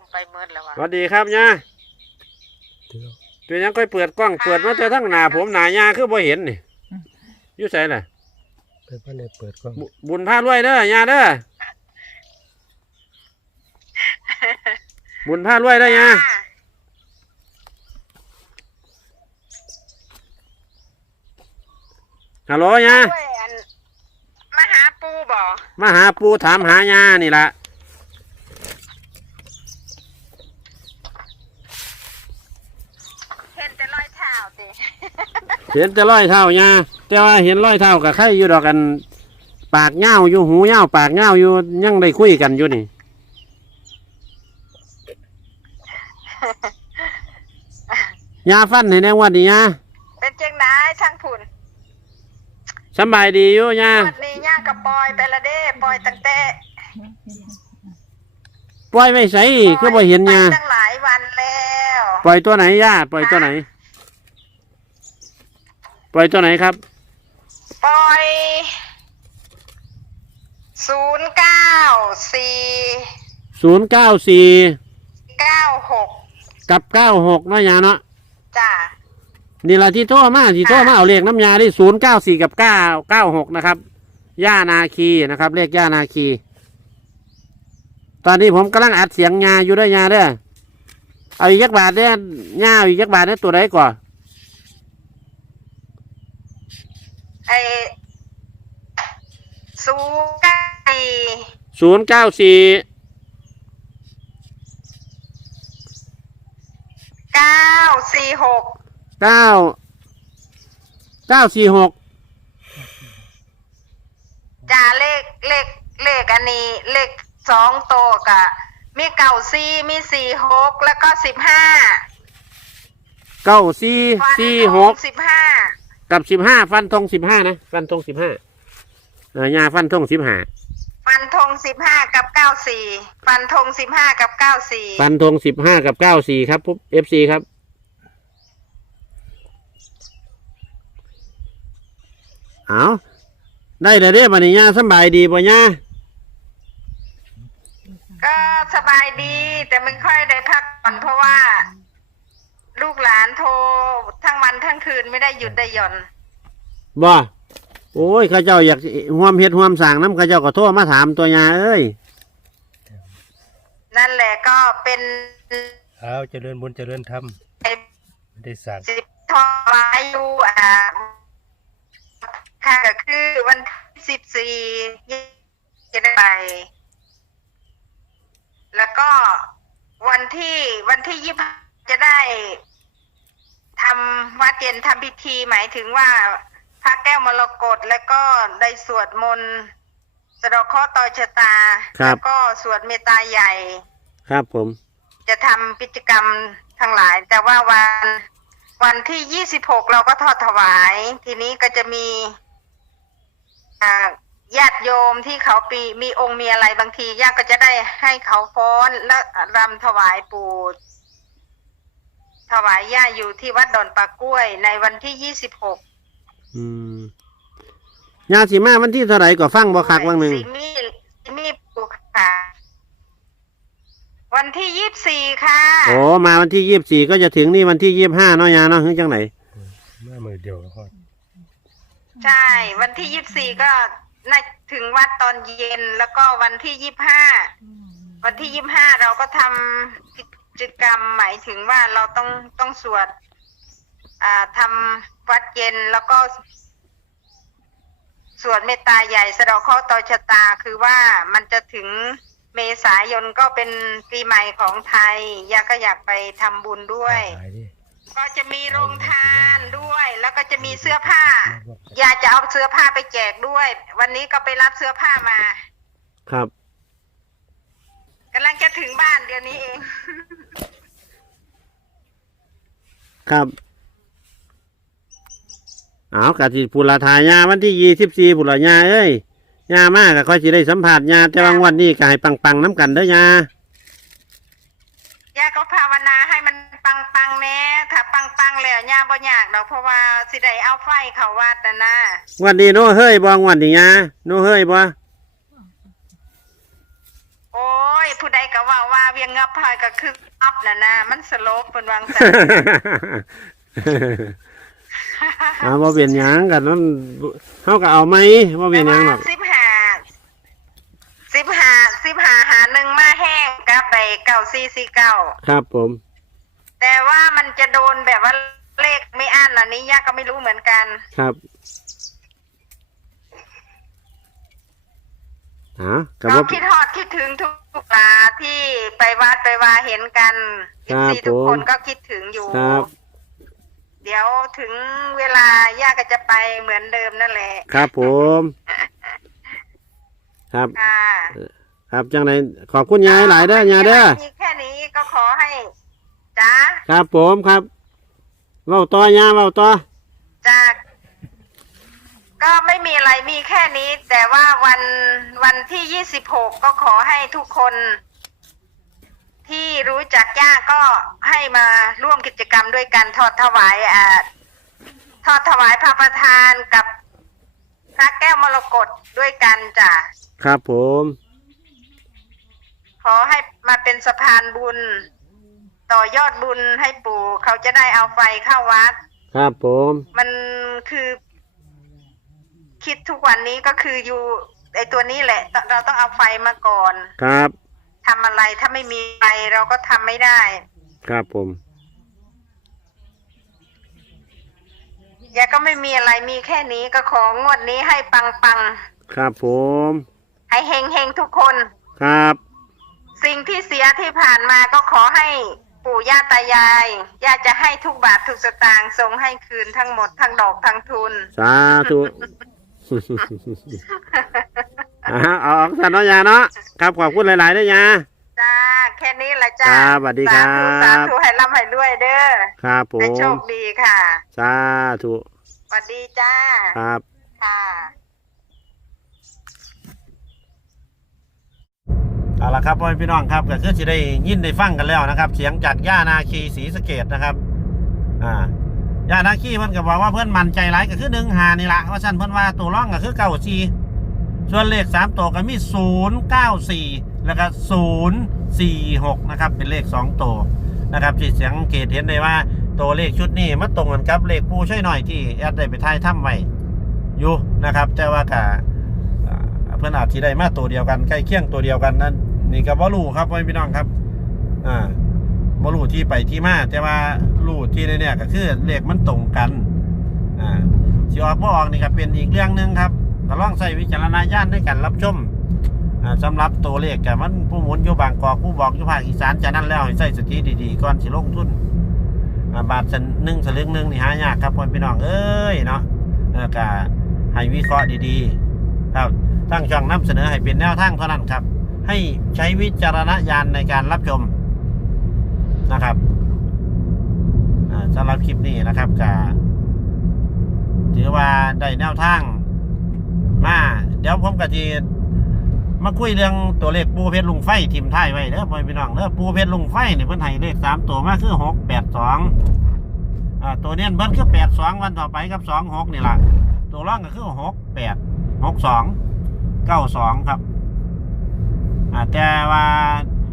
มไปเมิดแล้วสวะวัสดีครับย่าตัวยังค่อยเปิดกล้องเปิดมาแต่ทั้งหน้าผมหน้าย่าคือบ่เห็นนี่อยู่ไสล่ะเปิดพันเลยเปิดกล้องบุบุญพารวยเด้อย่าเด้อบุญพารวยเด้อย่าฮัลโหลย่าด้วยอันมาหาปูบ่มาหาปูถามหาย่านี่ล่ะ เห็นแต่รอยเท้าสิ เห็นแต่ร้อยเท่าย่าแต่ว่าเห็นร้อยเท่ากับใครอยู่ดอกกัน ปากเง่าอยู่หูเง่าปากเง่าอยู่ยังได้คุยกันอยู่นี่ยาฟันให้แน่งวันนี้ยาเป็นจังไดทางผุนสำบายดีอยู่ยาวันนี้ย่างกับปอยไปละเด้ปอยตั้งแต่ปล่อยไม่ใส่คือบ่เห็นยาไปตั้งหลายวันแล้ว ปล่อยตัวไหนยาปล่อยตัวไหน ปล่อยตัวไหนครับปอยศูนย์เก้าสี่ศูนย์เก้าสี่เก้าหกกับเก้าหกเนาะยาเนาะจ้านี่ละที่โทรมาที่โทรมาเอาเลขน้ำยาที่ศูนย์เก้าสี่กับเก้าเก้าหกนะครับย่านาคีนะครับเลขย่านาคี ตอนนี้ผมกำลังอัดเสียงยาอยู่ด้วยยาเด้อเอาอีกยักบาทเด้อย่าเอาอีกยักบาทเด้อตัวไหนก่อน ไอศูนย์เก้าสี่ศูนย์เก้าสี่เก้าสี่หกเก้าเก้าสี่หกจ้าเลขเลขเลขอันนี้ เลขสองโตวกะ มีเก่าสี่มีสี่หกแล้วก็สิบห้าเก้าสี่สี่หกสิบห้า กับสิบห้าฟันธงสิบห้านะ ฟันธงสิบห้าเออยาฟันธงสิบห้าฟันธงสิบห้ากับเก้าสี่ฟันธงสิบห้ากับเก้าสี่ฟันธงสิบห้ากับเก้าสี่ครับปุ๊บเอฟซีครับ เอาได้แต่เรียบันนี้ยาสำบายดีป่ะยาก็สบายดีแต่ไม่ค่อยได้พักผ่อนเพราะว่า ลูกหลานโทรทั้ง วันทั้งคืนไม่ได้หยุดได้หย่อน บ่โอ้ยข้าเจ้าอยากห่วมเฮ็ดห่วมสั่งน้ำข้าเจ้าก็โทรมาถามตัวยาเอ้ยนั่นแหละก็เป็นเอาเจริญบุญเจริญธรรมไอ้ไม่ได้สั่งสิบทอวายุอ่าค่ะก็คือวันที่สิบสี่จะได้ไป แล้วก็วันที่วันที่ยี่จะได้ ทำวัดเย็นทำพิธีหมายถึงว่าพระแก้วมรกตแล้วก็ได้สวดมนต์สะเดอกข้อต่อชะตาครับ แล้วก็สวดเมตตาใหญ่ ครับผม จะทำกิจกรรมทั้งหลาย แต่ว่าวันวันที่ยี่สิบหกเราก็ทอดถวาย ทีนี้ก็จะมีอ่าญาติโยมที่เขาปีมีองค์มีอะไรบางทีญาติก็จะได้ให้เขาฟ้อนและรำถวายปู่ ถวายย่าอยู่ที่วัดดอนปากกล้วยในวันที่ยี่สิบหกอืมยาสีมาวันที่เท่าไหร่ก็ฟังบ่คักวังหนึ่งสิมีสิมีปู่ค่ะ วันที่ยี่สิบสี่ค่ะ โอ้มาวันที่ยี่สิบสี่ก็จะถึงนี่วันที่ยี่สิบห้าเนาะยาเนาะคือจังไหนเมื่อมือเดียวก็ใช่ วันที่ยี่สิบสี่ก็น่าถึงวัดตอนเย็นแล้วก็วันที่ยี่สิบห้าวันที่ยี่สิบห้าเราก็ทำกิ จกรรมหมายถึงว่าเราต้องต้องสวด อ่าทำวัดเย็นแล้วก็ สวดเมตตาใหญ่สะเดาะเคราะห์ต่อชะตาคือว่ามันจะถึงเมษายนก็เป็นปีใหม่ของไทยยาก็อยากไปทำบุญด้วยขายดิก็จะมีโรงทานด้วย แล้วก็จะมีเสื้อผ้า อยากจะเอาเสื้อผ้าไปแจกด้วย วันนี้ก็ไปรับเสื้อผ้ามาครับ กำลังจะถึงบ้านเดี๋ยวนี้เอง ครับเอากะสิปุระทายาวันที่ยี่สิบสี่ปุระยาเอ้ยยามากก็ค่อยสิได้สัมผัสยาแต่บางวันนี้ก็ให้ปังๆน้ำกันเด้อยาย่าก็ภาวนาให้มันปังปังๆแน่ถ้าปังปังๆแล้วย่าบ่อยากดอกเพราะว่าสิได้เอาไฟเข้าวัดนะนะวันนี้โน้เฮ้ยบองวันนี้ยาโน้เฮ้ยบ่ โอ้ยยผู้ใดก็ว่าว่าเวียงงับพายก็คืออัพน่ะนะมันสโลปเป็นวางจัอ่าว่าเป็นหยังกันนั่นเขาก็เอาไหมว่าเป็นหยังหรอกสิบห้าสิบห้าสิบห้าหาหนึ่งมาแห้งกับไปเก้าสี่สี่เก้าครับผม แต่ว่ามันจะโดนแบบว่าเลขไม่อั้นอันนี้ยากก็ไม่รู้เหมือนกัน ครับ ฮะกับเราว่า คิดฮอดคิดถึงทุกทุกลาที่ไปวัดไปวาเห็นกันครับซีทุกคนผม ก็คิดถึงอยู่ ครับ เดี๋ยวถึงเวลาย่าก็จะไปเหมือนเดิมนั่นแหละครับผม ครับ ค่ะครับจังไรขอบคุณยายหลายเด้อยายเด้อ มีแค่นี้ก็ขอให้จ้าครับผมครับเว้าต่อยาเว้าต่อจา กก็ไม่มีอะไรมีแค่นี้ แต่ว่าวันวันที่ยี่สิบหกก็ขอให้ทุกคน ที่รู้จักย่าก็ให้มาร่วมกิจกรรมด้วยกันทอดถวายอ่าทอดถวายพระประธานกับพระแก้วมรกตด้วยกันจ้ะครับผม ขอให้มาเป็นสะพานบุญ ต่อยอดบุญให้ปู่ เขาจะได้เอาไฟเข้าวัด ครับผม มันคือ คิดทุกวันนี้ก็คืออยู่ไอตัวนี้แหละ เราต้องเอาไฟมาก่อนครับ ทำอะไรถ้าไม่มีไฟเราก็ทำไม่ได้ ครับผม ยาก็ไม่มีอะไรมีแค่นี้ก็ของงวดนี้ให้ปังปังครับผม ๆให้เฮงเฮงๆทุกคน ครับ สิ่งที่เสียที่ผ่านมาก็ขอให้ปู่ย่าตายายย่าจะให้ทุกบาททุกสตางค์ส่งให้คืนทั้งหมดทั้งดอกทั้งทุน สาธุ อ่าเอาออกสันเนาะยาเนาะครับขอบคุณหลายๆเด้อยา จ้า แค่นี้แหละจ้าครับสวัสดีครับ สาธุสาธุให้ร่ำให้รวยเด้อครับผให้มโชคดีค่ะสาธุสวัสดีจ้า ครับ ค่ะ เอาละครับพ่อแม่พี่น้องครับก็คือจะได้ยินได้ฟังกันแล้วนะครับ เสียงจากย่านาคีศรีสะเกดนะครับ อ่า ย่านาคีเพิ่นก็บอกว่าเพิ่นมั่นใจหลายก็คือหนึ่งหานี่ละว่าสั่นเพิ่นว่าตัวร่องก็คือเก้าสี่ส่วนเลขสามตัวก็มีศูนย์เก้าสี่แล้วก็ศูนย์สี่หกนะครับเป็นเลขสองตัวนะครับที่เสียงเกตเห็นได้ว่าตัวเลขชุดนี้มาตรงกันกับเลขผู้ช่วยหน่อยที่แอดได้ไปทายถ้ำไว้อยู่นะครับแต่ว่าก็อ่าเพื่อนอาจที่ได้มาตัวเดียวกันใกล้เคียงตัวเดียวกันนั่นนี่ก็บ่รู้ครับพ่อแม่พี่น้องครับอ่า บ่รู้ที่ไปที่มาแต่ว่ารู้ที่เนี่ยก็คือเลขมันตรงกันอ่าสิออกบ่ออกนี่ก็เป็นอีกเรื่องหนึงครับก็ลองใช้วิจารณญาณในการรับชมสำหรับตัวเลขแต่มันผู้หมุนอยู่บางกอกผู้บอกอยู่ภาคอีสานจะนั่นแล้วให้ใส่สติดีๆก่อนสิลงทุนอ่าบาทสันหนึ่งสลึงหนึ่งนี่หายากครับพ่อพี่น้องเอ้ยเนาะออก็ให้วิเคราะห์ดีๆครับตั้งช่องนำเสนอให้เป็นแนวทางเท่านั้นครับ ให้ใช้วิจารณญาณในการรับชม นะครับอ่าสำหรับคลิปนี้นะครับก็ถือว่าได้แนวทางมาเดี๋ยวผมก็จะมาคุยเรื่องตัวเลขปูเพชรลุงไฟทิมไทยไว้เด้อพ่อพี่น้องเด้อปูเพชรลุงไฟเนี่ยเพิ่นให้เลขสามตัวมาคือหกแปดสองอ่าตัวเนี้ยเบิ้นคือแปดสองวันต่อไปกับสองหกนี่แหละตัวร่องก็คือหกแปดหกสองเก้าสองครับอ่าแต่ว่า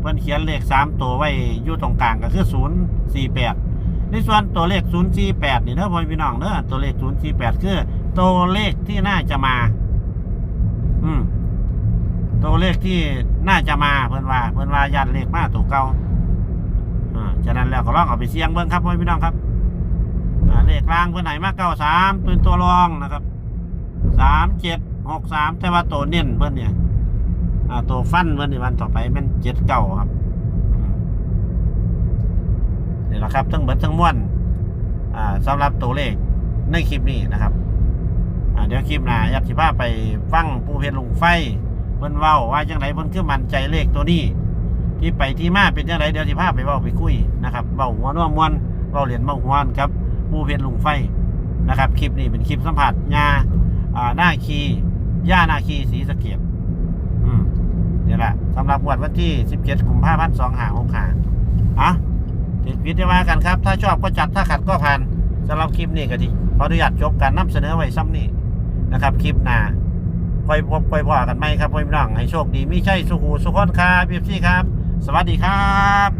เพิ่นเขียนเลขสามตัวไว้อยู่ตรงกลางก็คือศูนย์สี่แปดในส่วนตัวเลขศูนย์สี่แปดนี่เด้อพ่อพี่น้องเด้อตัวเลขศูนย์สี่แปดคือ ตัวเลขที่น่าจะมา อืมตัวเลขที่น่าจะมาเพิ่นว่า เพิ่นว่ายันเลขมาตัวเก่าอ่าฉะนั้นแล้วก็ลองเอาไปเสี่ยงเบิ่งครับพ่อพี่น้องครับอ่าเลขกลางเพิ่นไหนมาเก้าสามเป็นตัวรองนะครับสามเจ็ดหกสามแต่ว่าตัวเน้นเพิ่นเนี่ย อ่าตัวฟันเพิ่นในวันต่อไปเป็นเจ็ดเก้าครับอืมนี่แหละครับ ทั้งเบิดทั้งมวลอ่าสำหรับตัวเลขในคลิปนี้นะครับอ่าเดี๋ยวคลิปหน้าอยากสิพาไปฟังปูเพชรลุงไฟเพิ่นเว้าว่าจังไดเพิ่นคือมันใจเลขตัวนี้ ที่ไปที่มาเป็นจังไดเดี๋ยวสิพาไปเว้าไปคุยนะครับเว้าหัวนวมวนเว้าเหรียญเว้าหัวนครับปูเพชรลุงไฟนะครับ คลิปนี้เป็นคลิปสัมผัสญาอ่าหน้าคีย่าหน้าคีสีสะเกียบ นี่แหละสำหรับวันวันที่ 17กุมภาพันธ์2 5 6 5อะติดวิทยาว่ากันครับ ถ้าชอบก็จัดถ้าขัดก็ผ่านสำหรับคลิปนี้ก็ดีขออนุญาตจบการนำเสนอไว้ซ้ำนี่นะครับ คลิปหน้าคอยพบคอยพอกันไหมครับพ่อพี่น้องให้โชคดีมีชัยสุขูสุขคนครับพี่ซี่ครับ สวัสดีครับ